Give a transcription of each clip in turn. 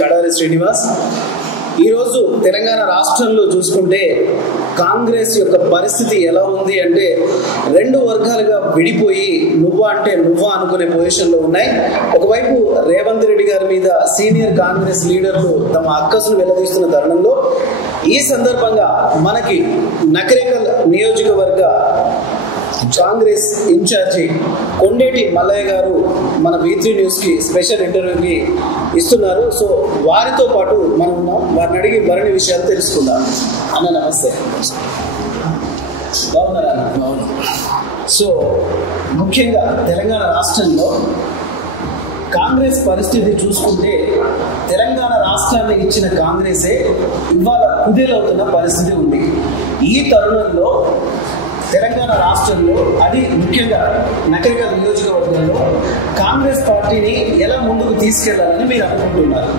కడారి శ్రీనివాస్. ఈరోజు తెలంగాణ రాష్ట్రంలో చూసుకుంటే కాంగ్రెస్ యొక్క పరిస్థితి ఎలా ఉంది అంటే రెండు వర్గాలుగా విడిపోయి నువ్వా అంటే నువ్వా అనుకునే పొజిషన్లో ఉన్నాయి. ఒకవైపు రేవంత్ రెడ్డి గారి మీద సీనియర్ కాంగ్రెస్ లీడర్లు తమ అక్కసును వెల్లదీస్తున్న తరుణంలో ఈ సందర్భంగా మనకి నకరేకల్ నియోజకవర్గ కాంగ్రెస్ ఇన్ఛార్జి కొండేటి మల్లయ్య గారు మన V3 న్యూస్కి స్పెషల్ ఇంటర్వ్యూకి ఇస్తున్నారు. సో వారితో పాటు మనం ఉన్నాం, వారిని అడిగి మరిన్ని విషయాలు తెలుసుకుందాం. అన్న నమస్తే. బాగున్నారా? బాగున్నాం. సో ముఖ్యంగా తెలంగాణ రాష్ట్రంలో కాంగ్రెస్ పరిస్థితి చూసుకుంటే తెలంగాణ రాష్ట్రాన్ని ఇచ్చిన కాంగ్రెసే ఇవాళ కుదేలవుతున్న పరిస్థితి ఉంది. ఈ తరుణంలో తెలంగాణ రాష్ట్రంలో అది ముఖ్యంగా నకరికల్ నియోజకవర్గంలో కాంగ్రెస్ పార్టీని ఎలా ముందుకు తీసుకెళ్లాలని మీరు అనుకుంటున్నారు?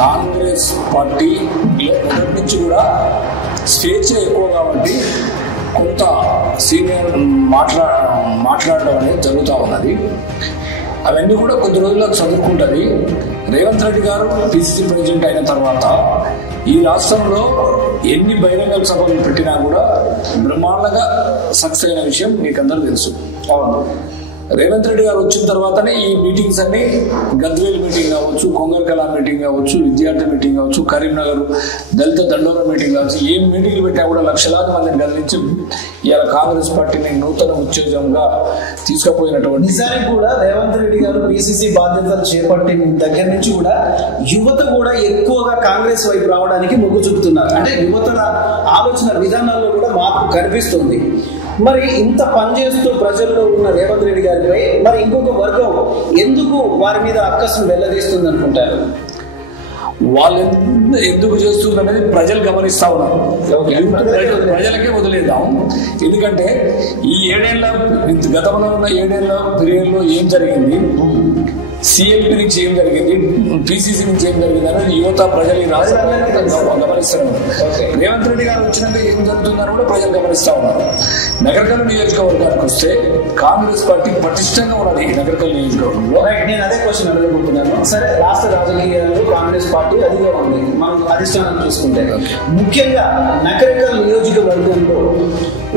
కాంగ్రెస్ పార్టీ మొదటి నుంచి కూడా స్వేచ్ఛ ఎక్కువ కాబట్టి కొంత సీనియర్ మాట్లాడడం అనేది జరుగుతూ ఉన్నది. అవన్నీ కూడా కొద్ది రోజులకు చదువుకుంటుంది. రేవంత్ రెడ్డి గారు పిసిసి ప్రెసిడెంట్ అయిన తర్వాత ఈ రాష్ట్రంలో ఎన్ని బహిరంగ సభలు పెట్టినా కూడా బ్రహ్మాండంగా సక్సెస్ అయిన విషయం మీకందరూ తెలుసు. అవును, రేవంత్ రెడ్డి గారు వచ్చిన తర్వాతనే ఈ మీటింగ్స్ అన్ని గద్వేల్ మీటింగ్ కావచ్చు, కొంగర్కలా మీటింగ్ కావచ్చు, విద్యార్థి మీటింగ్ కావచ్చు, కరీంనగర్ దళిత దండోర మీటింగ్ కావచ్చు, ఏం మీటింగ్లు పెట్టినా కూడా లక్షలాది మందిని గదిలించి ఇలా కాంగ్రెస్ పార్టీని నూతన ఉత్తేజంగా తీసుకుపోయినటువంటి. నిజానికి కూడా రేవంత్ రెడ్డి గారు పిసిసి బాధ్యతలు చేపట్టిన దగ్గర నుంచి కూడా యువత కూడా ఎక్కువగా కాంగ్రెస్ వైపు రావడానికి మొగ్గు చూపుతున్నారు. అంటే యువత ఆలోచన విధానాల్లో కూడా మార్పు కనిపిస్తుంది. మరి ఇంత పనిచేస్తూ ప్రజల్లో ఉన్న రేవంత్ రెడ్డి గారిపై మరి ఇంకొక వర్గం ఎందుకు వారి మీద అక్కసును వెల్లదీస్తుంది అనుకుంటారు? వాళ్ళు ఎందుకు చేస్తుంది అనేది ప్రజలు గమనిస్తా ఉన్నారు. ప్రజలకే వదిలేద్దాం. ఎందుకంటే ఈ గతంలో ఉన్న 7 ఏళ్ల పీరియడ్లో ఏం జరిగింది, సిఎల్పి నుంచి ఏం జరిగింది, పిసిసి నుంచి ఏం జరిగింది అనేది యువత ప్రజలు గమనిస్తారు. రేవంత్ రెడ్డి గారు వచ్చినాక ఏం జరుగుతుందని కూడా ప్రజలు గమనిస్తా ఉన్నారు. నగరకల్ నియోజకవర్గానికి వస్తే కాంగ్రెస్ పార్టీ పటిష్టంగా ఉన్నది. నగరకల్ నియోజకవర్గంలో నేను అదే క్వశ్చన్ అడగబోతున్నాను. సరే, రాష్ట్ర రాజకీయాల్లో కాంగ్రెస్ పార్టీ అదిగా ఉంది. మనం అధిష్టానం చూసుకుంటే ముఖ్యంగా నగరకల్ నియోజకవర్గంలో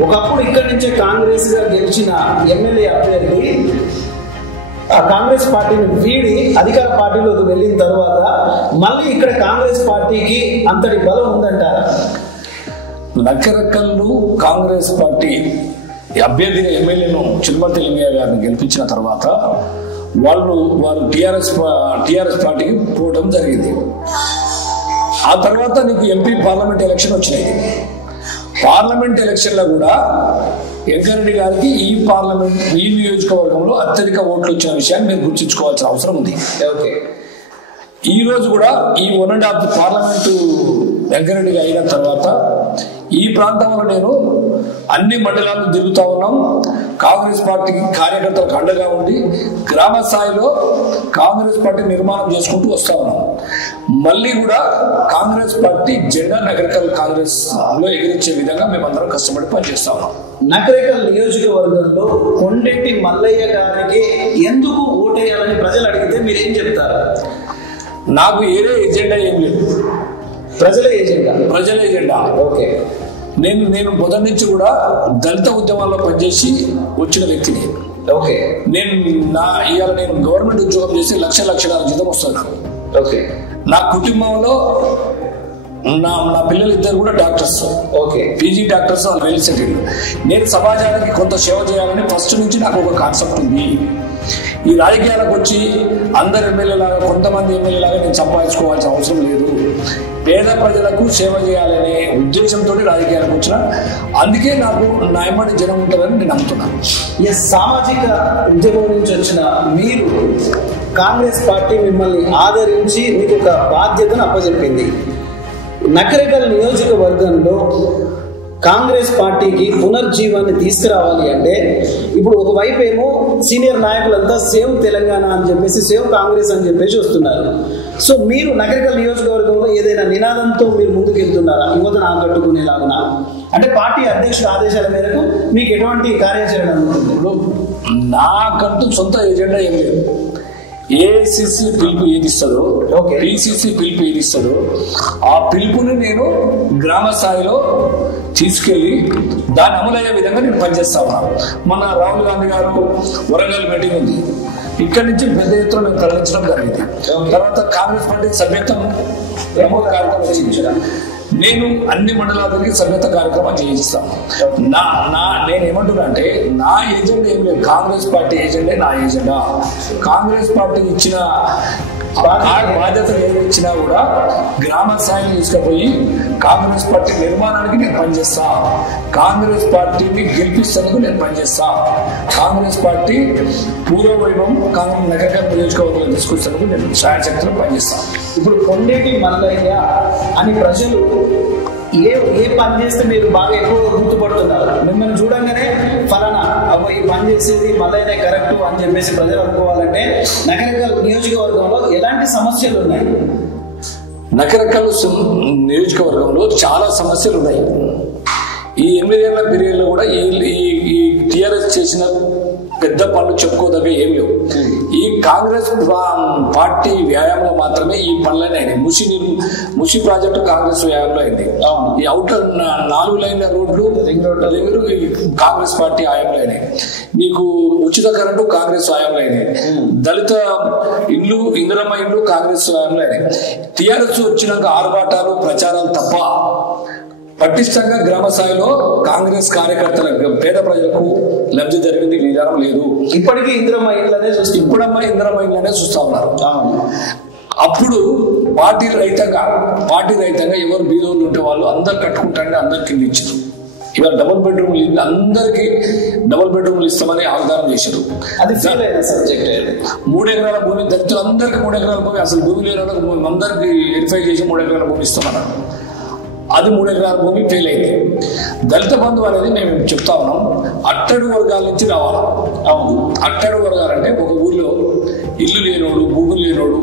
ఒకప్పుడు ఇక్కడి నుంచే కాంగ్రెస్ గా గెలిచిన ఎమ్మెల్యే అభ్యర్థి కాంగ్రెస్ పార్టీని వీడి అధికార పార్టీలోకి వెళ్ళిన తర్వాత మళ్ళీ ఇక్కడ కాంగ్రెస్ పార్టీకి అంతటి బలం ఉందంటారా? నకరకల్లు కాంగ్రెస్ పార్టీ అభ్యర్థిగా ఎమ్మెల్యేను చిరుమర్తి లింగయ్య గారిని గెలిపించిన తర్వాత వారు టిఆర్ఎస్ పార్టీకి పోవడం జరిగింది. ఆ తర్వాత నీకు ఎంపీ పార్లమెంట్ ఎలక్షన్ వచ్చినాయి. పార్లమెంట్ ఎలక్షన్లో కూడా వెంకరెడ్డి గారికి ఈ నియోజకవర్గంలో అత్యధిక ఓట్లు వచ్చిన విషయాన్ని మీరు గుర్తుంచుకోవాల్సిన అవసరం ఉంది. ఓకే, ఈ రోజు కూడా ఈ 1.5 పార్లమెంటు వెంకరెడ్డిగా అయిన తర్వాత ఈ ప్రాంతంలో నేను అన్ని మండలాలు తిరుగుతా ఉన్నాం. కాంగ్రెస్ పార్టీకి కార్యకర్తలకు అండగా ఉండి గ్రామ స్థాయిలో కాంగ్రెస్ పార్టీ నిర్మాణం చేసుకుంటూ వస్తా ఉన్నాం. మళ్ళీ కూడా కాంగ్రెస్ పార్టీ జెండా నగరకల్ కాంగ్రెస్ లో ఎగిరించే విధంగా మేమందరం కష్టపడి పనిచేస్తా ఉన్నాం. నగరకల్ నియోజకవర్గంలో కొండెట్టి మల్లయ్య గారికి ఎందుకు ఓటేయాలని ప్రజలు అడిగితే మీరేం చెప్తారు? నాకు ఏదే ఎజెండా ఏం లేదు, ప్రజల ఎజెండా. ఓకే, నేను మొదటి నుంచి కూడా దళిత ఉద్యమాల్లో పనిచేసి వచ్చిన వ్యక్తిని. ఓకే, ఇవాళ నేను గవర్నమెంట్ ఉద్యోగం చేసి లక్షల జీతం వస్తున్నాను. ఓకే, నా కుటుంబంలో నా పిల్లలు ఇద్దరు కూడా డాక్టర్స్. ఓకే, పీజీ డాక్టర్స్, వాళ్ళు వెల్ సెటిల్డ్. నేను సమాజానికి కొంత సేవ చేయాలని ఫస్ట్ నుంచి నాకు ఒక కాన్సెప్ట్ ఉంది. ఈ రాజకీయాలకు వచ్చి అందరు ఎమ్మెల్యేలాగా కొంతమంది ఎమ్మెల్యేలాగా నేను సంపాదించుకోవాల్సిన అవసరం లేదు. పేద ప్రజలకు సేవ చేయాలనే ఉద్దేశంతో రాజకీయాలకు వచ్చిన, అందుకే నాకు నా ఎమ్మడి జనం ఉంటుందని నేను నమ్ముతున్నాను. సామాజిక ఉద్యమం నుంచి వచ్చిన మీరు కాంగ్రెస్ పార్టీ మిమ్మల్ని ఆదరించి మీకు ఒక బాధ్యతను అప్పచెప్పింది. నకరికల్ నియోజకవర్గంలో కాంగ్రెస్ పార్టీకి పునర్జీవాన్ని తీసుకురావాలి అంటే ఇప్పుడు ఒకవైపు ఏమో సీనియర్ నాయకులంతా సేవ్ తెలంగాణ అని చెప్పేసి, సేవ్ కాంగ్రెస్ అని చెప్పేసి వస్తున్నారు. సో మీరు నగరికల్ నియోజకవర్గంలో ఏదైనా నినాదంతో మీరు ముందుకెళ్తున్నారా యువతను ఆకట్టుకునేలాగా? అంటే పార్టీ అధ్యక్షుల ఆదేశాల మేరకు మీకు ఎటువంటి కార్యాచరణ ఉంటుంది? నాకంటూ సొంత ఎజెండా ఏం లేదు. ఏఐసిసి పిలుపు ఏది ఇస్తుందో, పిసిసి పిలుపు ఏది ఇస్తుందో ఆ పిలుపుని నేను గ్రామ స్థాయిలో తీసుకెళ్లి దాన్ని అమలయ్యే విధంగా నేను పనిచేస్తా ఉన్నాను. మన రాహుల్ గాంధీ గారు వరంగల్ మీటింగ్ ఉంది, ఇక్కడి నుంచి పెద్ద ఎత్తున మేము తరలించడం జరిగింది. తర్వాత కాంగ్రెస్ పార్టీ సభ్యత్వం ప్రముఖ కార్యక్రమం చేయించడం, నేను అన్ని మండలాలకి సభ్యత కార్యక్రమం చేయిస్తాను. నేను ఏమంటున్నా అంటే నా ఏజెండా ఏం లేదు, కాంగ్రెస్ పార్టీ ఏజెండే నా ఏజెండా. కాంగ్రెస్ పార్టీ ఇచ్చిన బాధ్యతలు ఏమి ఇచ్చినా కూడా గ్రామ స్థాయిని తీసుకుపోయి కాంగ్రెస్ పార్టీ నిర్మాణానికి నేను పనిచేస్తా, కాంగ్రెస్ పార్టీని గెలిపిస్తేందుకు నేను పనిచేస్తా, కాంగ్రెస్ పార్టీ పూర్వవైభవం కాంగ్రెస్ నగర నియోజకవర్గంలో తీసుకొచ్చేందుకు నేను శాయశక్తిలో పనిచేస్తాను. ఇప్పుడు కొండేటి మల్లయ్య అని ప్రజలు ఏ పని చేస్తే మీరు బాగా ఎక్కువ గుర్తుపడుతున్నారు? మిమ్మల్ని చూడంగానే ఫలానా అబ్బో ఈ పని చేసేది మల్లయ్యనే కరెక్ట్ అని చెప్పేసి ప్రజలు అనుకోవాలంటే నగరకల్ నియోజకవర్గంలో ఎలాంటి సమస్యలు ఉన్నాయి? నగరకల్ నియోజకవర్గంలో చాలా సమస్యలు ఉన్నాయి. ఈ 8 ఏళ్ల పీరియడ్లో కూడా ఈ టీఆర్ఎస్ చేసిన పెద్ద పనులు చెప్పుకోదగ్గ ఏం లేవు. ఈ కాంగ్రెస్ పార్టీ వ్యాయామంలో మాత్రమే ఈ పనులనే అయినాయి. ముషి ప్రాజెక్టు కాంగ్రెస్ వ్యాయామంలో అయింది. ఈ అవుటర్ 4 లైన్ల రోడ్లు కాంగ్రెస్ పార్టీ హయాంలో అయినాయి. నీకు ఉచిత కరెంటు కాంగ్రెస్ హయాంలో అయినాయి. దళిత ఇండ్లు ఇందిరమ్మ ఇండ్లు కాంగ్రెస్ హయాంలో అయినాయి. టీఆర్ఎస్ వచ్చినాక ఆర్భాటాలు ప్రచారాలు తప్ప పటిష్టంగా గ్రామ స్థాయిలో కాంగ్రెస్ కార్యకర్తలకు పేద ప్రజలకు లబ్ధి జరిగింది విధానం లేదు. ఇప్పటికీ ఇందిరమ్మ ఇండ్లనే చూస్తా ఉన్నారు. అప్పుడు పార్టీ రైతంగా ఎవరు బీదోళ్ళు ఉంటే వాళ్ళు అందరు కట్టుకుంటారంటే అందరికి ఇల్లు ఇచ్చారు. ఇవాళ డబుల్ బెడ్రూమ్లు ఇల్లు అందరికి డబుల్ బెడ్రూమ్లు ఇస్తామని వాగ్దానం చేశారు. అది 3 ఎకరాల భూమి దళితులందరికీ 3 ఎకరాల భూమి, అసలు భూమి లేని వాళ్ళకి అందరికి వెరిఫై చేసి 3 ఎకరాల భూమి ఇస్తామన్నారు. అది 3 ఎకరాల భూమి ఫెయిల్ అయింది. దళిత బంధువు అనేది మేము చెప్తా ఉన్నాం, అట్టడు వర్గాల నుంచి రావాలి. అట్టడు వర్గాలంటే ఒక ఊర్లో ఇల్లు లేనోడు, భూములు లేనోడు,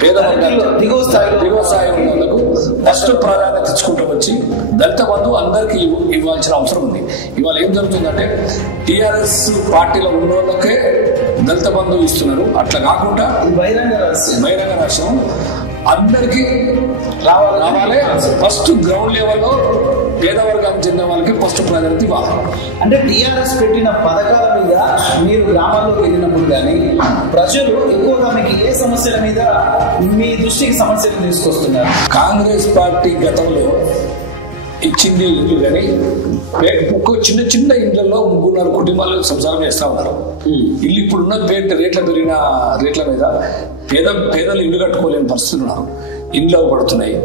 పేద వర్గాలు దిగువ స్థాయి ఉన్న వాళ్ళకు ఫస్ట్ ప్రాధాన్యత తెచ్చుకుంటూ వచ్చి దళిత బంధువు అందరికీ ఇవ్వాల్సిన అవసరం ఉంది. ఇవాళ ఏం జరుగుతుందంటే టీఆర్ఎస్ పార్టీలో ఉన్న వాళ్ళకే దళిత బంధువు ఇస్తున్నారు. అట్లా కాకుండా బహిరంగ రాష్ట్రం అందరికీ రావాలి. ఫస్ట్ గ్రౌండ్ లెవెల్లో పేద వర్గానికి చెందిన వాళ్ళకి ఫస్ట్ ప్రాధాన్యత ఇవ్వాలి. అంటే టీఆర్ఎస్ పెట్టిన పథకాల మీద మీరు గ్రామాల్లోకి వెళ్ళినప్పుడు కానీ ప్రజలు ఎక్కువగా మీకు ఏ సమస్యల మీద మీ దృష్టికి సమస్యలు తీసుకొస్తున్నారు? కాంగ్రెస్ పార్టీ గతంలో ఇచ్చింది ఇల్లు కానీ చిన్న ఇండ్లలో 3-4 కుటుంబాలు సంసారం చేస్తా ఉన్నారు. ఇల్లు ఇప్పుడున్న రేట్ల పెరిగిన రేట్ల మీద పేదలు ఇల్లు కట్టుకోలేని పరిస్థితులు ఉన్నారు. ఇండ్లు పడుతున్నాయి.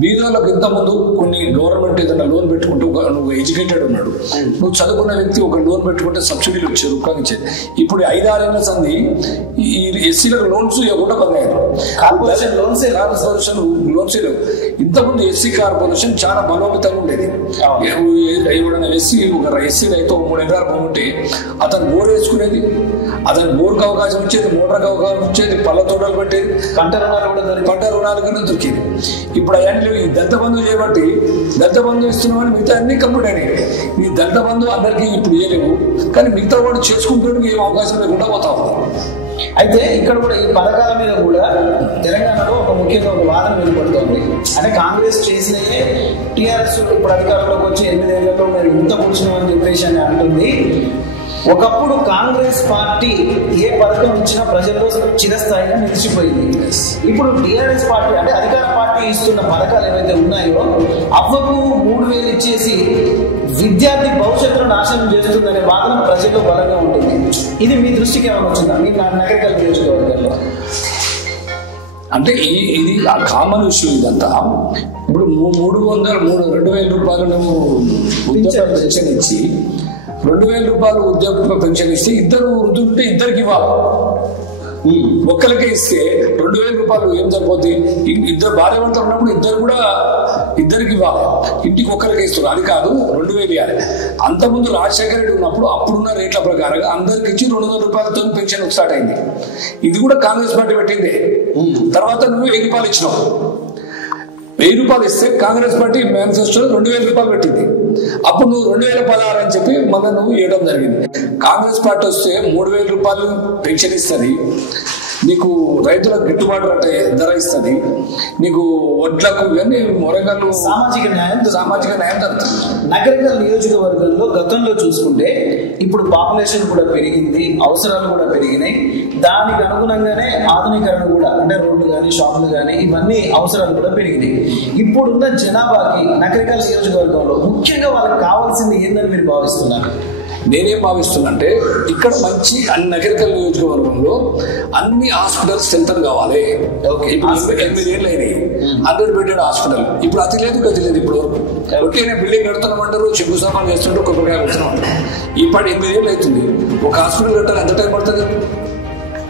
బీదోళ్ళకు ఇంతకుముందు కొన్ని గవర్నమెంట్ ఏదైనా లోన్ పెట్టుకుంటూ నువ్వు ఎడ్యుకేటెడ్ ఉన్నాడు, నువ్వు చదువుకున్న వ్యక్తి ఒక లోన్ పెట్టుకుంటే సబ్సిడీలు వచ్చేది, రూపాయలు ఇచ్చేది. ఇప్పుడు 5-6 ఏళ్ల సంది ఈ ఎస్సీలకు లోన్స్ ఇవ్వకుండా బంగారు కార్పొరేషన్ లోన్స్ లేవు. ఇంతకుముందు ఎస్సీ కార్పొరేషన్ చాలా బలోపేతంగా ఉండేది. ఎవరైనా ఎస్సీ రైతు 3 ఎకరాల భూమి ఉంటే అతను బోర్ వేసుకునేది, అతను బోర్కి అవకాశం ఇచ్చేది, మోటార్కి అవకాశం ఇచ్చేది, పళ్ళ తోటలు పెట్టేది, పంట రుణాలు కూడా దొరికేది. ఇప్పుడు అవన్నీ ఈ దళిత బంధువు చేయబట్టి దళిత బంధువు ఇస్తున్నామని మిగతా అన్ని కంప్లీట్ అయినాయి. ఈ దళిత బంధువు అందరికీ ఇప్పుడు ఇవ్వలేవు, కానీ మిగతా వాడు చేసుకుంటానికి ఏం అవకాశం లేకుండా పోతా ఉంది. అయితే ఇక్కడ కూడా ఈ పథకాల మీద కూడా తెలంగాణలో ముఖ్యంగా ఒక వాదన వినపడుతోంది. అంటే కాంగ్రెస్ చేసినయే టీఆర్ఎస్ ఇప్పుడు అధికారంలోకి వచ్చి 8 ఏళ్లలో మీరు ఇంత కూర్చున్నామని చెప్పేసి అని అంటుంది. ఒకప్పుడు కాంగ్రెస్ పార్టీ ఏ పథకం ఇచ్చినా ప్రజల్లో చిరస్థాయిగా నిలిచిపోయింది. ఇప్పుడు టీఆర్ఎస్ పార్టీ అంటే అధికార పార్టీ ఇస్తున్న పథకాలు ఏవైతే ఉన్నాయో అవ్వకు 3000 ఇచ్చేసి విద్యార్థి భవిష్యత్తును నాశనం చేస్తుందనే వాదన ప్రజల్లో బలంగా ఉంటుంది. ఇది మీ దృష్టికి ఏమైనా వచ్చిందా మీ నగరకల్ నియోజకవర్గంలో? అంటే ఇది కామన్ ఇష్యూ ఇదంతా. ఇప్పుడు 2,000 రూపాయలు నువ్వు ఉద్యోగ పెన్షన్ ఇచ్చి 2,000 రూపాయలు ఉద్యోగ పెన్షన్ ఇస్తే ఇద్దరు వృద్ధులుంటే ఇద్దరికి ఇవ్వాలి. ఒక్కరికే ఇస్తే 2,000 రూపాయలు ఏం సరిపోతుంది? ఇద్దరు భార్య భర్తలు ఉన్నప్పుడు ఇద్దరికి ఇవ్వాలి. ఇంటికి ఒక్కరికే ఇస్తారు. అది కాదు, 2,000 ఇవ్వాలి. అంతకుముందు రాజశేఖర రెడ్డి ఉన్నప్పుడు అప్పుడున్న రేట్ల ప్రకారంగా అందరికి ఇచ్చి 200 రూపాయలతో పెన్షన్ స్టార్ట్ అయింది. ఇది కూడా కాంగ్రెస్ పార్టీ పెట్టింది. తర్వాత నువ్వు 1000 రూపాయలు ఇచ్చినావు. రూపాయలు ఇస్తే కాంగ్రెస్ పార్టీ మేనిఫెస్టోలో 2,000 రూపాయలు పెట్టింది. అప్పుడు నువ్వు 2016 అని చెప్పి మళ్ళీ నువ్వు ఇవ్వడం జరిగింది. కాంగ్రెస్ పార్టీ వస్తే 3,000 రూపాయలు పెన్షన్ ఇస్తుంది, నీకు రైతులకు గిట్టుబాటు అంటే ధర ఇస్తుంది, నీకు వడ్లకు ఇవన్నీ వరంగల్ సామాజిక న్యాయం జరుగుతుంది. నగరికల్ నియోజకవర్గంలో గతంలో చూసుకుంటే ఇప్పుడు పాపులేషన్ కూడా పెరిగింది, అవసరాలు కూడా పెరిగినాయి. దానికి అనుగుణంగానే ఆధునీకరణ కూడా, అంటే రోడ్లు కానీ షాపులు కానీ ఇవన్నీ అవసరాలు కూడా పెరిగినాయి. ఇప్పుడున్న జనాభాకి నగరికల్ నియోజకవర్గంలో ముఖ్యంగా వాళ్ళకి కావాల్సింది ఏందని మీరు భావిస్తున్నారు? నేనేం భావిస్తున్నా అంటే ఇక్కడ మంచి అన్ని నగరికల్ నియోజకవర్గంలో అన్ని హాస్పిటల్స్ సెంటర్ కావాలి. ఇప్పుడు 8 ఏళ్ళు అయినాయి 100 బెడెడ్ హాస్పిటల్. ఇప్పుడు అతి లేదు గతి లేదు. ఇప్పుడు ఓకే బిల్డింగ్ కడుతున్నామంటారు, శంకుస్థాపన చేస్తుంటారు, కొబ్బరికాయ కడుతున్నామంటారు. ఈ పాటు 8 ఏళ్ళు అవుతుంది. ఒక హాస్పిటల్ కట్టాలి ఎంత టైం పడుతుంది?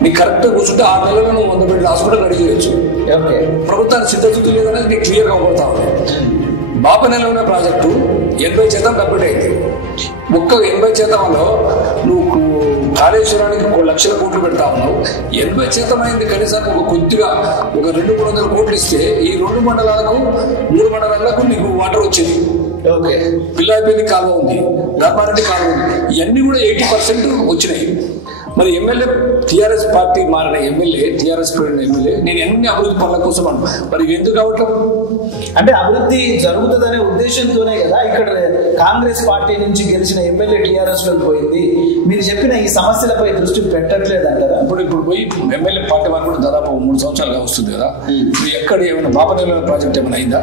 నీకు కరెక్ట్గా కూర్చుంటే 6 నెలల్లో నువ్వు 100 బెడ్ హాస్పిటల్ రెడీ చేయొచ్చు. ప్రభుత్వానికి సిద్ధశుద్ధి లేదనేది నీకు క్లియర్గా పడతా ఉంది. బాపనేలో ఉన్న ప్రాజెక్టు 80% కంప్లీట్ అయింది. ఒక్క 80%లో నువ్వు కాళేశ్వరానికి 1 లక్షల కోట్లు పెడతా ఉన్నావు. 80% అయింది. కనీసం ఒక కొద్దిగా ఒక 200-300 కోట్లు ఇస్తే ఈ 2 మండలాలకు 3 మండలాలకు నీకు వాటర్ వచ్చింది. పిల్లాయిపల్లి కాలువ ఉంది, ధర్మారెడ్డి కాలువ ఉంది. ఇవన్నీ కూడా 80% వచ్చినాయి. మరి ఎమ్మెల్యే టీఆర్ఎస్ పార్టీ మారిన ఎమ్మెల్యే, టీఆర్ఎస్ ఎమ్మెల్యే నేను ఎన్ని అభివృద్ధి పనుల కోసం అన్నా మరి ఎందుకు కావటం? అంటే అభివృద్ధి జరుగుతుందనే ఉద్దేశంతోనే కదా ఇక్కడ కాంగ్రెస్ పార్టీ నుంచి గెలిచిన ఎమ్మెల్యే టీఆర్ఎస్ లోకి పోయింది. మీరు చెప్పిన ఈ సమస్యలపై దృష్టి పెట్టట్లేదు అంటారా? ఇప్పుడు పోయి ఎమ్మెల్యే పార్టీ వాళ్ళు కూడా దాదాపు 3 సంవత్సరాలుగా వస్తుంది కదా. ఇప్పుడు ఎక్కడ ఏమైనా బాపనేల ప్రాజెక్ట్ ఏమైనా అయిందా?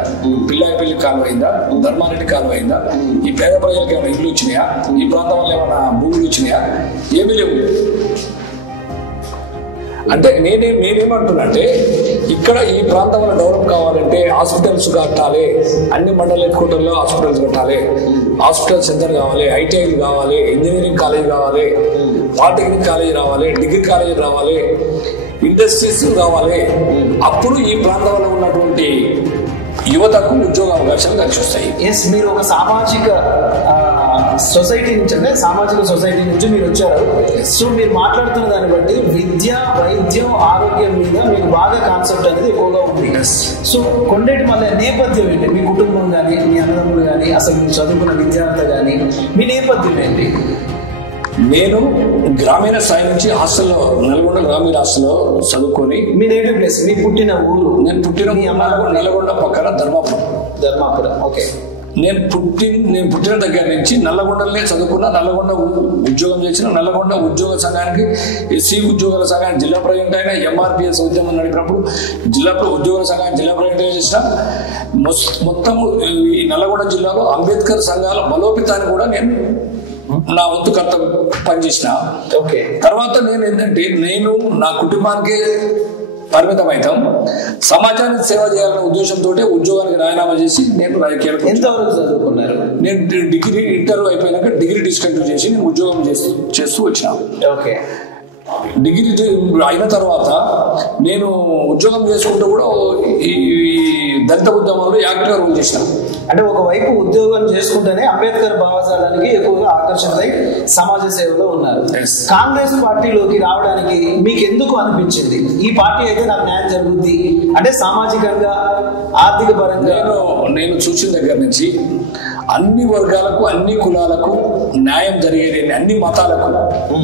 పిల్లాయిపల్లి కాలువ అయిందా? ధర్మారెడ్డి కాలువ అయిందా? ఈ పేద ప్రజలకు ఏమైనా ఇల్లు వచ్చినాయా? ఈ ప్రాంతం వల్ల ఏమైనా భూములు వచ్చినాయా? ఏమీ లేవు. అంటే నేనేమంటున్నా అంటే ఇక్కడ ఈ ప్రాంతంలో డెవలప్ కావాలంటే హాస్పిటల్స్ కట్టాలి, అన్ని మండల హెడ్ క్వార్టర్లో హాస్పిటల్స్ కట్టాలి, హాస్పిటల్ సెంటర్ కావాలి, ఐటీఐలు కావాలి, ఇంజనీరింగ్ కాలేజ్ కావాలి, పాలిటెక్నిక్ కాలేజ్ రావాలి, డిగ్రీ కాలేజ్ రావాలి, ఇండస్ట్రీస్ కావాలి. అప్పుడు ఈ ప్రాంతంలో ఉన్నటువంటి యువతకు ఉద్యోగ అవకాశాలు కలిసి వస్తాయి. ఎస్, మీరు ఒక సామాజిక సొసైటీ నుంచి, అంటే సామాజిక సొసైటీ నుంచి మీరు వచ్చారు. సో మీరు మాట్లాడుతున్న దాన్ని బట్టి విద్య, వైద్యం, ఆరోగ్యం మీద మీకు బాగా కాన్సెప్ట్ అనేది ఎక్కువగా ఉంది. సో కొండేటి మళ్ళీ నేపథ్యం ఏంటి? మీ కుటుంబం కానీ, మీ అన్నదమ్ములు కానీ, అసలు మీరు చదువుకున్న విద్యార్థి కానీ మీ నేపథ్యం ఏంటి? నేను గ్రామీణ స్థాయి నుంచి హాస్టల్లో, నల్గొండ గ్రామీణ హాస్టల్లో చదువుకొని. మీ నేటివ్ ప్లేస్, మీ పుట్టిన ఊరు? నేను పుట్టిన నల్గొండ పక్కన ధర్మాపురం. ఓకే. నేను పుట్టిన దగ్గర నుంచి నల్లగొండలనే చదువుకున్నా, నల్లగొండ ఉద్యోగం చేసిన, నల్లగొండ ఉద్యోగ సంఘానికి, ఎస్సీ ఉద్యోగుల సంఘానికి జిల్లా ప్రెసిడెంట్ అయినా, ఎంఆర్పిఎస్ ఉద్యమం నడిపినప్పుడు జిల్లా ఉద్యోగుల సంఘానికి జిల్లా ప్రెసిడెంట్ చేసిన. మొత్తం ఈ నల్లగొండ జిల్లాలో అంబేద్కర్ సంఘాల బలోపేతాన్ని కూడా నేను నా వంతు కర్తవ్యం పనిచేసిన. ఓకే. తర్వాత నేను ఏంటంటే నేను నా కుటుంబానికి పరిమితమైతాం, సమాజానికి సేవ చేయాలనే ఉద్దేశంతో ఉద్యోగానికి రాజీనామా చేసి నేను రాజకీయాలకు. ఎంతవరకు చదువుకున్నారు? నేను డిగ్రీ ఇంటర్ అయిపోయినాక డిగ్రీ డిస్కంటిన్యూ చేసి నేను ఉద్యోగం చేస్తూ వచ్చిన. ఓకే. డిగ్రీ అయిన తర్వాత నేను ఉద్యోగం చేసుకుంటూ కూడా ఈ దళిత ఉద్యమంలో యాక్టివ్గా రోల్ చేసిన. అంటే ఒకవైపు ఉద్యోగం చేసుకుంటేనే అంబేద్కర్ భావజాలానికి ఎక్కువగా ఆకర్షితులై సమాజ సేవలో ఉన్నారు. కాంగ్రెస్ పార్టీలోకి రావడానికి మీకు ఎందుకు అనిపించింది ఈ పార్టీ అయితే నాకు న్యాయం జరుగుద్ది అంటే సామాజికంగా, ఆర్థిక పరంగా? నేను చూసిన దగ్గర నుంచి అన్ని వర్గాలకు, అన్ని కులాలకు న్యాయం జరిగేది, అన్ని మతాలకు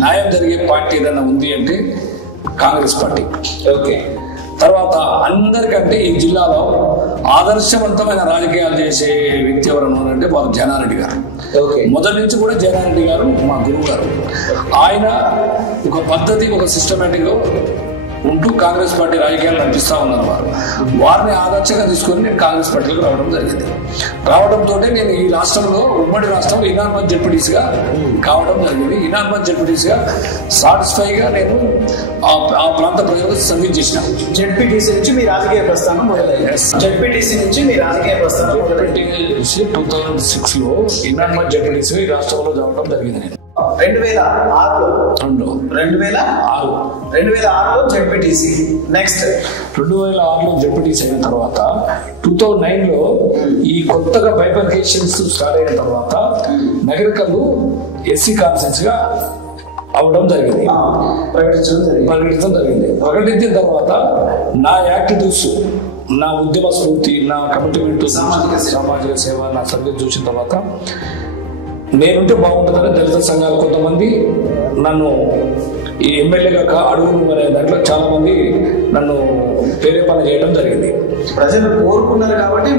న్యాయం జరిగే పార్టీ ఏదైనా ఉంది అంటే కాంగ్రెస్ పార్టీ. ఓకే. తర్వాత అందరికంటే ఈ జిల్లాలో ఆదర్శవంతమైన రాజకీయాలు చేసే వ్యక్తి ఎవరన్నా అంటే వారు జనారెడ్డి గారు. మొదటి నుంచి కూడా జనారెడ్డి గారు మా గురువు గారు. ఆయన ఒక పద్ధతి, ఒక సిస్టమేటిక్గా ఉంటూ కాంగ్రెస్ పార్టీ రాజకీయాలు నడిపిస్తూ ఉన్నారు. వారిని ఆదర్శంగా తీసుకొని నేను కాంగ్రెస్ పార్టీలోకి రావడం జరిగింది. రావడంతో నేను ఈ రాష్ట్రంలో, ఉమ్మడి రాష్ట్రంలో ఇనార్మల్ జెడ్పీటీసీగా కావడం జరిగింది. ఇనార్మల్ జెడ్పీటీసీగా సాటిస్ఫైగా నేను ఆ ప్రాంత ప్రజలకు సర్వీస్ చేసిన. జెడ్పీటీసీ నుంచి మీ రాజకీయ ప్రస్థానం మొదలైంది. జెడ్పీటీసీ నుంచి మీ రాజకీయ ప్రస్థానం 2006లో ఇనార్మల్ జెడ్పీటీసీ ఈ రాష్ట్రంలో జరగడం జరిగింది. నేను 2006లో జెడ్పీటీసీ. నెక్స్ట్ 2006లో జెడ్పీటీసీ అయిన తర్వాత 2009లో ఈ కొత్తగా బైఫర్కేషన్స్ స్టార్ట్ అయిన తర్వాత నగరికల్లు ఎస్సీ కాన్ఫరెన్స్ గా అవడం జరిగింది, ప్రకటించడం జరిగింది. ప్రకటించిన తర్వాత నా యాక్టివిటీస్ నా ఉద్యమ స్ఫూర్తి, నా కమిట్మెంట్, సామాజిక సేవ, నా సర్వీస్ చూసిన తర్వాత నేనుంటే బాగుంటుందని దళిత సంఘాలు కొంతమంది నన్ను ఈ ఎమ్మెల్యేగా అడుగును అనే దాంట్లో చాలా మంది నన్ను ప్రేరేపణ చేయడం జరిగింది. ప్రజలు కోరుకున్నారు కాబట్టి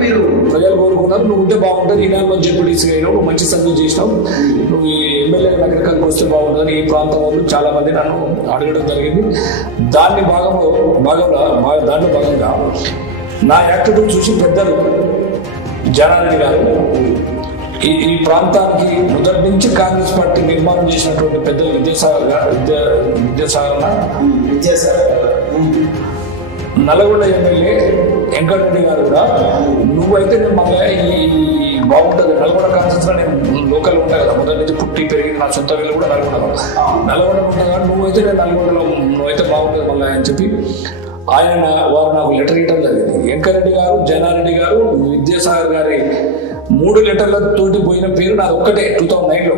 ప్రజలు కోరుకున్నారు, నువ్వు ఉంటే బాగుంటుంది, ఈ నెల జెడ్పీటీసీ అయినావు, నువ్వు మంచి సర్వీస్ చేసినావు, నువ్వు ఈ ఎమ్మెల్యే నగరికల్కి వస్తే బాగుంటుందని ఈ ప్రాంతం వాళ్ళు చాలా మంది నన్ను అడగడం జరిగింది. దాంట్లో భాగంగా నా యాక్టివిటీ చూసి పెద్దలు జనారెడ్డి గారు ఈ ప్రాంతానికి మొదటి నుంచి కాంగ్రెస్ పార్టీ నిర్మాణం చేసినటువంటి పెద్దలు విద్యాసాగర్ నల్గొండ ఎమ్మెల్యే వెంకటరెడ్డి గారు కూడా నువ్వైతే నేను మళ్ళీ ఈ బాగుంటుంది నల్గొండ కాన్సెన్స్ నేను లోకల్ ఉంటాయి కదా, మొదటి నుంచి పుట్టి పెరిగింది, నా సొంత వీళ్ళు కూడా నల్గొండ ఉంటుంది కదా, నువ్వైతే నేను నల్గొండలో నువ్వైతే బాగుంటుంది మళ్ళీ అని చెప్పి వారు నాకు లెటర్ ఇవ్వడం జరిగింది. వెంకరెడ్డి గారు, జనారెడ్డి గారు, విద్యాసాగర్ గారి 3 లెటర్లతోటి పోయిన పేరు నాది ఒక్కటే 2009లో.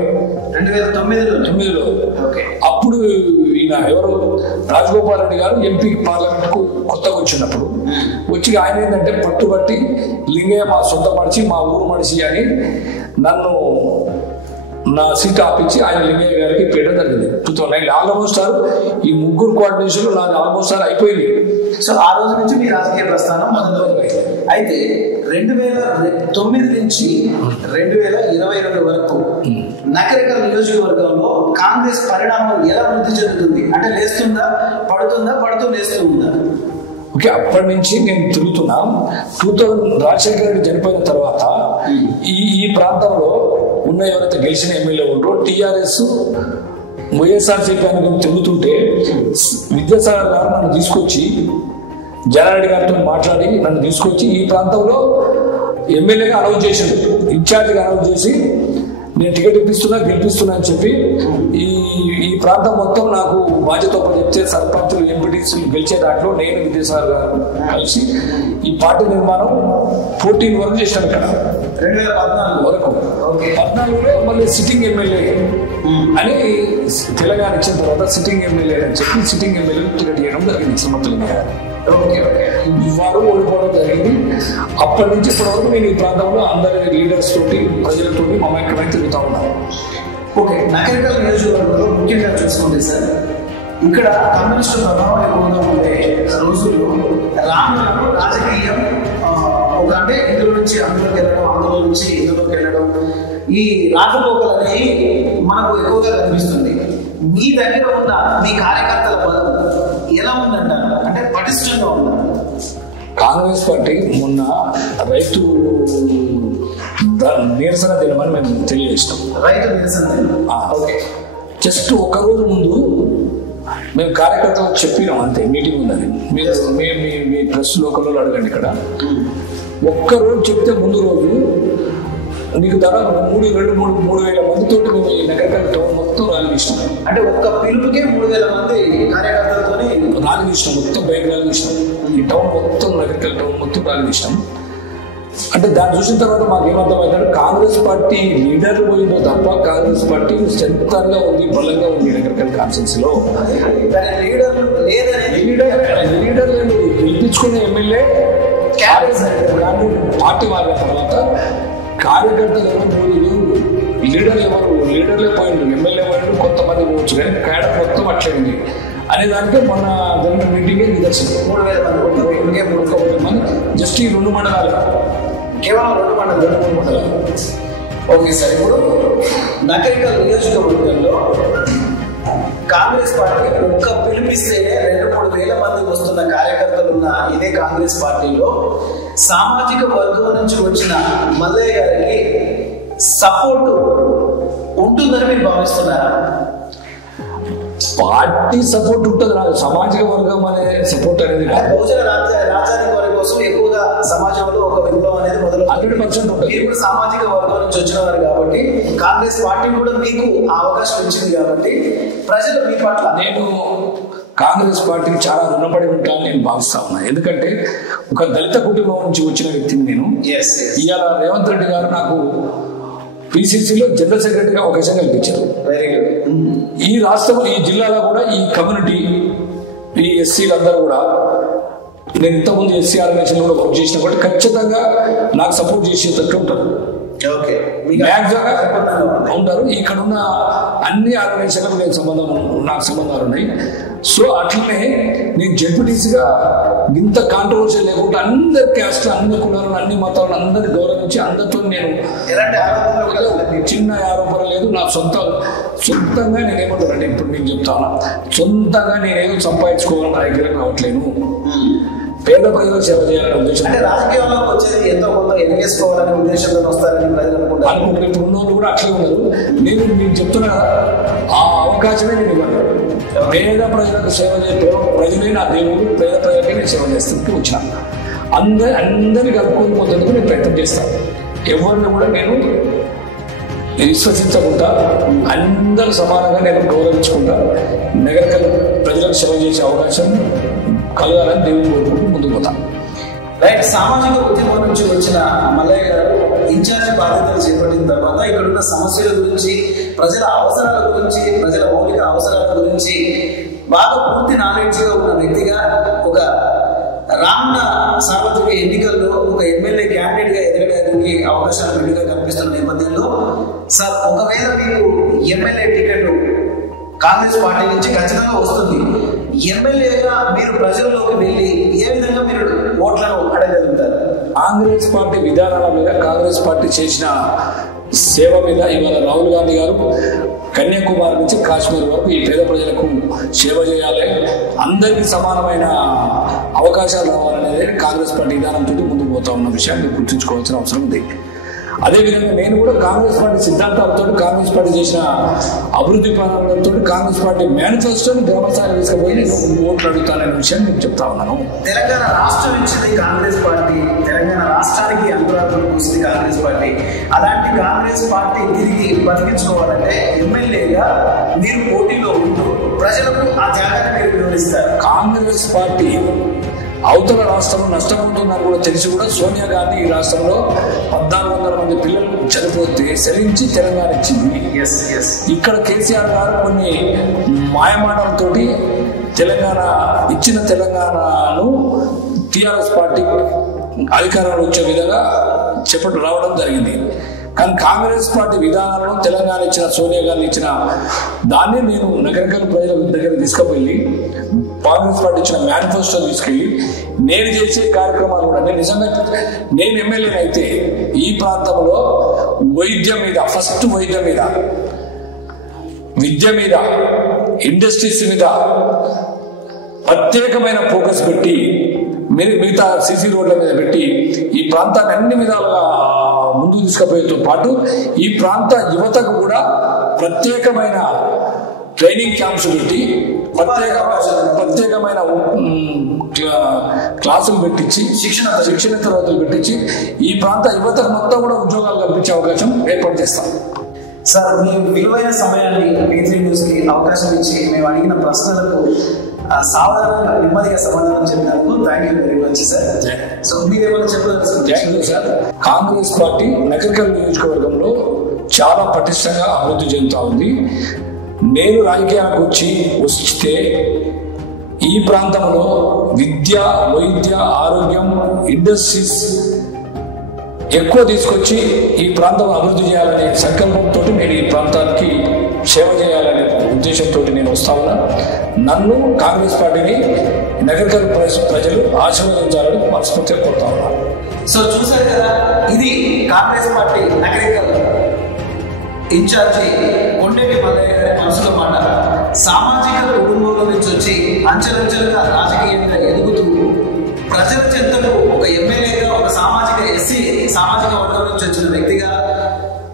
అప్పుడు ఈయన ఎవరు రాజగోపాల్ రెడ్డి గారు ఎంపీ పార్లమెంట్ కు కొత్తగా వచ్చినప్పుడు వచ్చి ఆయన ఏంటంటే పట్టుబట్టి లింగయ్య మా సొంత మనిషి, మా ఊరు మనిషి అని నన్ను నా సీట్ ఆపించి ఆయన లింగయ్య గారికి పెట్టడం జరిగింది. 2009 ఆల్మోస్ట్ ఈ ముగ్గురు కోఆర్డినేషన్ నాది ఆల్మోస్ట్ అయిపోయింది. సో ఆ రోజు నుంచి మీ రాజకీయ ప్రస్థానం అయితే 2009 నుంచి 2022 వరకు నకరికల్ నియోజకవర్గంలో కాంగ్రెస్ పరిణామం ఎలా వృద్ధి చెందుతుంది? అంటే లేస్తుందా, పడుతూ లేస్తూ ఉందా? ఓకే, అప్పటి నుంచి నేను తిరుగుతున్నా. 2000 రాజశేఖర రెడ్డి చనిపోయిన తర్వాత ఈ ప్రాంతంలో ఉన్న ఎవరైతే గెలిచిన ఎమ్మెల్యే ఉండో టీఆర్ఎస్ వైఎస్ఆర్సీపీ అని తిరుగుతుంటే విద్యాసాగర్ గారు నన్ను తీసుకొచ్చి జనారెడ్డి గారితో మాట్లాడి నన్ను తీసుకొచ్చి ఈ ప్రాంతంలో ఎమ్మెల్యేగా అనౌన్స్ చేసిండు, ఇన్ఛార్జిగా అనౌన్స్ చేసి నేను టికెట్ గెలిపిస్తున్నా అని చెప్పి ఈ ప్రాంతం మొత్తం నాకు బాధ్యత చెప్తే సర్పంచులు ఎంపీటీసీలు గెలిచే దాంట్లో నేను విద్యాసాగర్ గారు కలిసి ఈ పార్టీ నిర్మాణం 14 వరకు చేసినాం. ఇక్కడ 2014 వరకు 14లో మళ్ళీ సిట్టింగ్ ఎమ్మెల్యే అని తెలంగాణ ఇచ్చిన తర్వాత సిట్టింగ్ ఎమ్మెల్యే అని చెప్పి సిట్టింగ్ ఎమ్మెల్యే టికెట్ ఇవ్వడం జరిగింది. సుమతులు వారు ఓడిపోవడం జరిగింది. అప్పటి నుంచి ఇప్పటి వరకు నేను ఈ ప్రాంతంలో అందరి లీడర్స్ తోటి ప్రజలతో మమేకమై తిరుగుతా ఉన్నాను. ఓకే, నకరికల్ నియోజకవర్గంలో ముఖ్యంగా చూసుకుంటే సార్, ఇక్కడ కమ్యూనిస్టు ప్రభావం ఎక్కువగా ఉండే రోజుల్లో రాజకీయం అంటే ఇందులో నుంచి అందులోకి వెళ్ళడం, అందులో నుంచి ఇందులోకి వెళ్ళడం, ఈ రాకపోకలు అనేవి మనకు ఎక్కువగా కనిపిస్తుంది. మీ దగ్గర ఉన్న మీ కార్యకర్తల బలం ఎలా ఉందంటారు? అంటే పటిష్టంగా ఉందా? కాంగ్రెస్ పార్టీ మొన్న రైతు నిరసన దినమని మేము తెలియజేస్తాం. రైతు నిరసన దినం జస్ట్ ఒక రోజు ముందు మేము కార్యకర్తలకు చెప్పినాం అంతే, మీటింగ్ ఉందని. మీరు మీ ప్రెస్ లోకల్లో అడగండి. ఇక్కడ ఒక్కరోజు చెప్తే ముందు రోజు నీకు దాదాపు 3,000 మందితో మేము ఈ నగరికల్ టౌన్ మొత్తం ర్యాలీ ఇష్టం. అంటే ఒక్క పిలుపుకే 3,000 మంది కార్యకర్తలతో ర్యాలీ ఇష్టం, మొత్తం బైక్ ర్యాలీ ఇష్టం. ఈ టౌన్ మొత్తం నగరికల్ టౌన్ మొత్తం ర్యాలీ ఇష్టం. అంటే దాన్ని చూసిన తర్వాత మాకు ఏమర్థమవుతాడు, కాంగ్రెస్ పార్టీ లీడర్లు పోయిందో తప్ప కాంగ్రెస్ పార్టీ స్ట్రెంగ్గా ఉంది, బలంగా ఉంది నగరికల్ కాన్స్టిట్యూన్సీలో. లీడర్లు గెలిపించుకున్న ఎమ్మెల్యే పార్టీ మారిన తర్వాత కార్యకర్తలు ఎవరు పోలేదు, లీడర్లే పోయిండు, ఎమ్మెల్యే పోయిండు, కొంతమంది పోవచ్చు, కానీ కేడర్ మొత్తం అట్లయింది అనే దానికి మొన్న జరిగిన మీటింగే నిదర్శనం. 3,000 మంది జస్ట్ ఈ 2 మండలాలు, కేవలం 2 మండలాలు. ఓకే సార్, ఇప్పుడు నకరికల్ నియోజకవర్గంలో కాంగ్రెస్ పార్టీ ఒక్క పిలిపిస్తేనే 2-3 వేల మందికి వస్తున్న కార్యకర్తలు ఉన్న ఇదే కాంగ్రెస్ పార్టీలో సామాజిక వర్గం నుంచి వచ్చిన మల్లయ్య గారికి సపోర్టు ఉంటుందని మీరు భావిస్తున్నారా? పార్టీ సపోర్ట్ ఉంటుంది, నాకు సామాజిక వర్గం అనే సపోర్ట్ అనేది బహుజన రాజ్యాధికారి వారి కోసం ఎక్కువగా సమాజంలో ఒక విప్లవం అనేది మొదలు 100% ఉంటుంది. మీరు కూడా సామాజిక వర్గం నుంచి వచ్చిన వారు కాబట్టి కాంగ్రెస్ పార్టీ కూడా మీకు అవకాశం ఇచ్చింది కాబట్టి ప్రజలు మీ పట్ల, నేను కాంగ్రెస్ పార్టీకి చాలా రుణపడి ఉంటానని నేను భావిస్తా ఉన్నాను. ఎందుకంటే ఒక దళిత కుటుంబం నుంచి వచ్చిన వ్యక్తిని నేను. ఇవాళ రేవంత్ రెడ్డి గారు నాకు పిసిసిలో జనరల్ సెక్రటరీగా అవకాశం కల్పించారు. ఈ రాష్ట్రం, ఈ జిల్లాలో కూడా ఈ కమ్యూనిటీ, ఈ ఎస్సీలందరూ కూడా నేను ఇంతకుముందు ఎస్సీ ఆర్గనైజేషన్ కూడా వర్క్ చేసిన కాబట్టి ఖచ్చితంగా నాకు సపోర్ట్ చేసేటట్టు ఉంటారు. ఉంటారు. ఇక్కడున్న అన్ని ఆర్గనైజేషన్లకు నాకు సంబంధాలు ఉన్నాయి. సో అట్లనే నేను జడ్పీటీసీగా ఇంత కాంట్రవర్సీ లేకుండా అందరి క్యాస్ట్, అన్ని కులాలను, అన్ని మతాలను అందరినీ గౌరవించి అందరితో నేను చిన్న ఆరోపణ లేదు. నా సొంతంగా నేనేమంటానంటే ఇప్పుడు నేను చెప్తాను, సొంతంగా నేనేదో సంపాదించుకోవాలని నా దగ్గర కావట్లేను. పేద ప్రజలకు సేవ చేయాలనే ఉద్దేశం. అంటే రాజకీయాల్లోకి వచ్చేది ఎంతో కొంత ఎన్నికేసుకోవాలనే ఉద్దేశంతో వస్తారని ప్రజలు అనుకుంటారు. ఇప్పుడు ఉన్న వాళ్ళు కూడా అట్లే ఉన్నారు. నేను చెప్తున్నా ఆ అవకాశమే నేను ఇవ్వను. పేద ప్రజలకు సేవ చేయ ప్రజలే నా దేవుడు, పేద ప్రజలకే నేను సేవ చేస్తానికి వచ్చాను. అందరినీ కలుపుకొని పోతేందుకు నేను ప్రయత్నం చేస్తాను. ఎవరిని కూడా నేను విశ్వసించకుండా అందరూ సమానంగా నేను గౌరవించుకుంటా నగర ప్రజలకు సేవ చేసే అవకాశం కలగాలని దేవుడు కోరుకుంటూ ముందుకు పోతాం. రైట్. సామాజిక ఉద్యమం నుంచి వచ్చిన మల్లయ్య గారు ఇన్ఛార్జి బాధ్యతలు చేపట్టిన తర్వాత ఇక్కడున్న సమస్యల గురించి, ప్రజల అవసరాల గురించి, ప్రజల మౌలిక అవసరాల గురించి బాగా పూర్తి నాలెడ్జ్గా ఉన్న వ్యక్తిగా ఒక రానున్న సార్వత్రిక ఎన్నికల్లో ఒక ఎమ్మెల్యే క్యాండిడేట్ గా ఎదగడానికి అవకాశాలు మెండుగా కనిపిస్తున్న నేపథ్యంలో సార్, ఒకవేళ మీకు ఎమ్మెల్యే టికెట్ కాంగ్రెస్ పార్టీ నుంచి ఖచ్చితంగా వస్తుంది, ఎమ్మెల్యేగా మీరు ప్రజల్లోకి వెళ్ళి ఏ విధంగా మీరు ఓట్లను అడగలుగుతారు? కాంగ్రెస్ పార్టీ విధానాల మీద, కాంగ్రెస్ పార్టీ చేసిన సేవ మీద ఇవాళ రాహుల్ గాంధీ గారు కన్యాకుమారి నుంచి కాశ్మీర్ వరకు ఈ పేద ప్రజలకు సేవ చేయాలి, అందరికీ సమానమైన అవకాశాలు రావాలనేది కాంగ్రెస్ పార్టీ విధానంతో ముందుకు పోతా ఉన్న విషయాన్ని గుర్తుంచుకోవాల్సిన అవసరం ఉంది. అదేవిధంగా నేను కూడా కాంగ్రెస్ పార్టీ సిద్ధాంతాలతో, కాంగ్రెస్ పార్టీ చేసిన అభివృద్ధి ప్రణాళికలతో, కాంగ్రెస్ పార్టీ మేనిఫెస్టోని గ్రామస్థాయిలో తీసుకుపోయి నేను ఓట్లు అడుగుతాననే విషయాన్ని నేను చెప్తా ఉన్నాను. తెలంగాణ రాష్ట్రం ఇచ్చింది కాంగ్రెస్ పార్టీ, తెలంగాణ రాష్ట్రానికి అంతరాత్మలు పూసింది కాంగ్రెస్ పార్టీ. అలాంటి కాంగ్రెస్ పార్టీ తిరిగి బతికించుకోవాలంటే ఎమ్మెల్యేగా మీరు పోటీలో ఉంటూ ప్రజలకు ఆ త్యాగాన్ని మీరు వివరిస్తారు. కాంగ్రెస్ పార్టీ అవతల రాష్ట్రంలో నష్టపోతుందని కూడా తెలిసి కూడా సోనియా గాంధీ ఈ రాష్ట్రంలో 1400 మంది పిల్లలు చనిపోతే సెలించి తెలంగాణ ఇచ్చింది. ఇక్కడ కేసీఆర్ గారు కొన్ని మాయమాటలతోటి ఇచ్చిన తెలంగాణను టీఆర్ఎస్ పార్టీ అధికారంలో వచ్చే విధంగా రావడం జరిగింది. కానీ కాంగ్రెస్ పార్టీ విధానాలను తెలంగాణ ఇచ్చిన, సోనియా గాంధీ ఇచ్చిన దాన్ని నేను నగరకల్ ప్రజల దగ్గర తీసుకువెళ్ళి కాంగ్రెస్ పార్టీ ఇచ్చిన మేనిఫెస్టో తీసుకెళ్ళి నేను చేసే కార్యక్రమాలు కూడా నేను ఎమ్మెల్యేని అయితే ఈ ప్రాంతంలో వైద్యం మీద, ఫస్ట్ వైద్యం మీద, విద్య మీద, ఇండస్ట్రీస్ మీద ప్రత్యేకమైన ఫోకస్ పెట్టి మిగతా సిసి రోడ్ల మీద పెట్టి ఈ ప్రాంతాన్ని అన్ని విధాలుగా ముందుకు తీసుకుపోయేతో పాటు ఈ ప్రాంత యువతకు కూడా ప్రత్యేకమైన ట్రైనింగ్ క్యాంప్స్ పెట్టి ప్రత్యేకమైన క్లాసులు పెట్టించి శిక్షణ తరగతులు పెట్టించి ఈ ప్రాంత యువతకు మొత్తం కూడా ఉద్యోగాలు కల్పించే అవకాశం ఏర్పాటు చేస్తాం. సార్, మీ విలువైన సమయాన్ని V3 న్యూస్కి అవకాశం ఇచ్చి మేము అడిగిన ప్రశ్నలకు సాధారణంగా నెమ్మదిగా సమాధానం చెప్పినందుకు thank you very much sir. So మీరేమైనా చెప్పారు సార్? కాంగ్రెస్ పార్టీ నగరికల్ నియోజకవర్గంలో చాలా పటిష్టంగా అభివృద్ధి చెందుతా ఉంది. నేను రాజకీయాలకు వస్తే ఈ ప్రాంతంలో విద్య, వైద్య, ఆరోగ్యం, ఇండస్ట్రీస్ ఎక్కువ తీసుకొచ్చి ఈ ప్రాంతం అభివృద్ధి చేయాలనే సంకల్పంతో నేను ఈ ప్రాంతానికి సేవ చేయాలనే ఉద్దేశంతో నేను వస్తా ఉన్నా. నన్ను, కాంగ్రెస్ పార్టీని నగరికల్ ప్రజలు ఆశీర్వదించాలని మనస్ఫూర్తిగా కోరుతా ఉన్నా. సో చూసారు కదా, ఇది కాంగ్రెస్ పార్టీ నగరికల్ ఇన్ఛార్జి కొండేటి మల్లయ్య గారి మనసులో మాట. సామాజిక కుటుంబంలో నుంచి వచ్చి అంచెలంచెలుగా రాజకీయంగా ఎదుగుతూ ప్రజల చెంతకు ఒక ఎమ్మెల్యేగా, ఒక ఎస్సీ సామాజిక వర్గం నుంచి వచ్చిన వ్యక్తిగా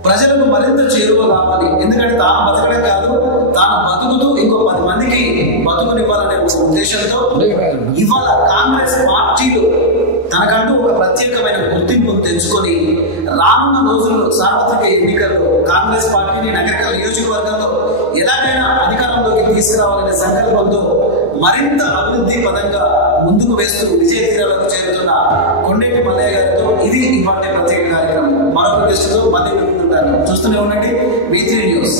ప్రజలకు మరింత చేరువ కావాలి. ఎందుకంటే తాను బతకడం కాదు, తాను బతుకుతూ ఇంకో 10 మందికి బతుకునివ్వాలనే ఉద్దేశంతో ఇవాళ కాంగ్రెస్ పార్టీలు తనకంటూ ఒక ప్రత్యేకమైన గుర్తింపును తెచ్చుకొని రానున్న రోజుల్లో సార్వత్రిక ఎన్నికల్లో కాంగ్రెస్ పార్టీని నగరికల్ నియోజకవర్గంలో ఎలాగైనా అధికారంలోకి తీసుకురావాలనే సంకల్పంతో మరింత అభివృద్ధి పదంగా ముందుకు వేస్తూ విజయ తీరాలకు చేరుతున్న కొండేటి మల్లయ్య గారితో ఇది ఇవాళ ప్రత్యేక కార్యక్రమం. మరొక దృష్టితో మళ్ళీ చూస్తూనే ఉండండి V3 న్యూస్.